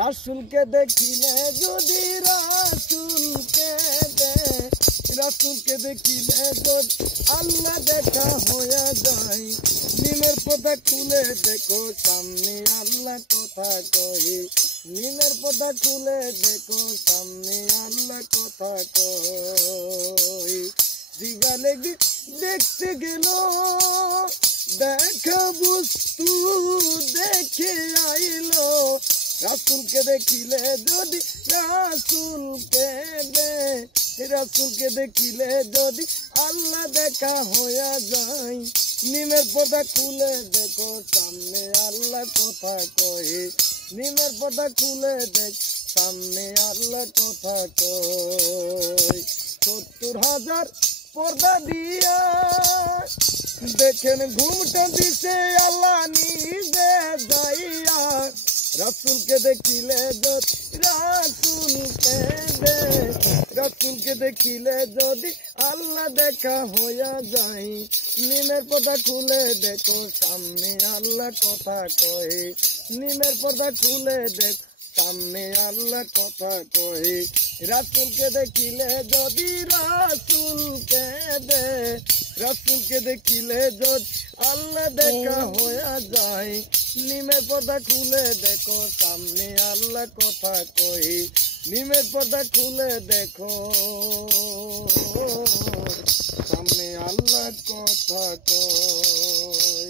রাসূলকে দেখিলে যদি রাসূলকে দেখিলে যদি আল্লাহ দেখা হয়ে যায়। নিমের পর্দা খুলে দেখো সামনে আল্লাহ কথা কই। নিমের পর্দা খুলে দেখো সামনে আল্লাহ কথা কই। জিগালে দেখতে গেল দেখা বস্তু দেখে আইলো। রাসূলকে দেখিলে যদি রাসূলকে দেখিলে যদি আল্লাহ দেখা হইয়া যায়। নিমের পর্দা খুলে দেখো সামনে আল্লাহ কথা কই। নিমের পর্দা খুলে দেখ সামনে আল্লাহ কথা কই। ৭০,০০০ পর্দা দিয়া দেখেন ঘুমটা দিছে আল্লাহ নিজে যাইয়া। রাসূলকে দেখিলে রাসূলকে দেখিলে যদি আল্লাহ দেখা হইয়া যায়। নিমের পর্দা খুলে দেখো সামনে আল্লাহ কথা কই। নিমের পর্দা খুলে দেখ সামনে আল্লাহ কথা কই। রাসূলকে দেখিলে যদি রাসূলকে দেখিলে যদি আল্লাহ দেখা হইয়া যায়। নিমের পর্দা খুলে দেখো সামনে আল্লাহ কথা কই। নিমের পর্দা খুলে দেখো সামনে আল্লাহ কথা কই।